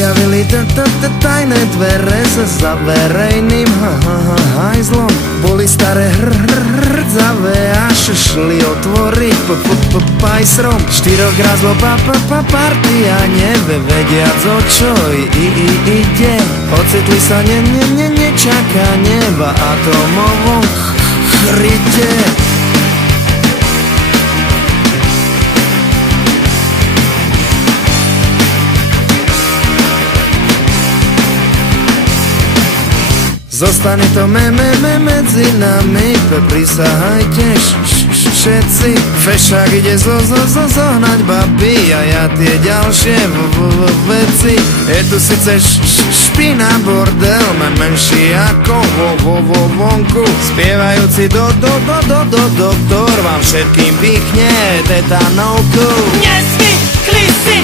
objavili tajné dvere za verejným hajzlom. Boli staré hrdzavé a šli otvoriť pajsrom. Štyrokrazlo partia, nevediac o čo ide. Ocitli sa nečakane v atomovom chryte. Zostane to medzi nami, prisahajte všetci. Fešák ide zohnať baby a ja tie ďalšie veci. Je tu síce špina, bordel, menší ako vonku. Spievajúci doktor vám všetkým pichne tetanovku. Nezvykli si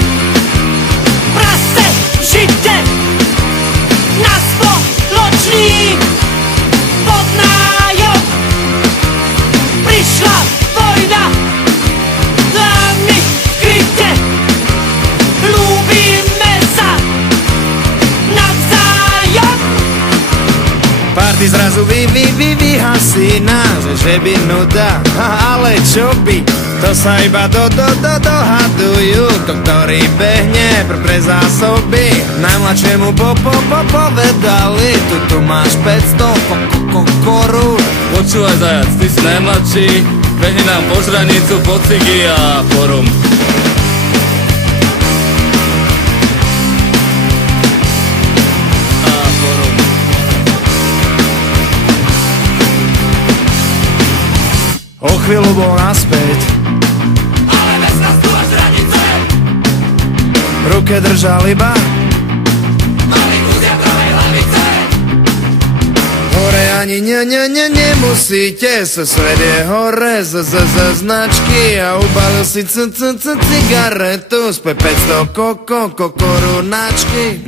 prase žite na spoločný podnájom. Prišla vojna a my v kryte ľúbime sa navzájom. Party zrazu vyhasí nás, že by nuda, ale čo by? To sa iba dohadujú, ktorý behne pre zásoby. Najmladšiemu povedali, tu máš 500 korún. Počúvaj zajac, ty si najmladší, behni nám po žranicu, po cigy a po rum. O chvíľu bol naspäť, Ale bez nás tu až hranice, v ruke držal iba malý kus jadrovej hlavice. hore ani nemusíte, svet je hore z značky a ubalil si cigaretu z 500 korunáčky.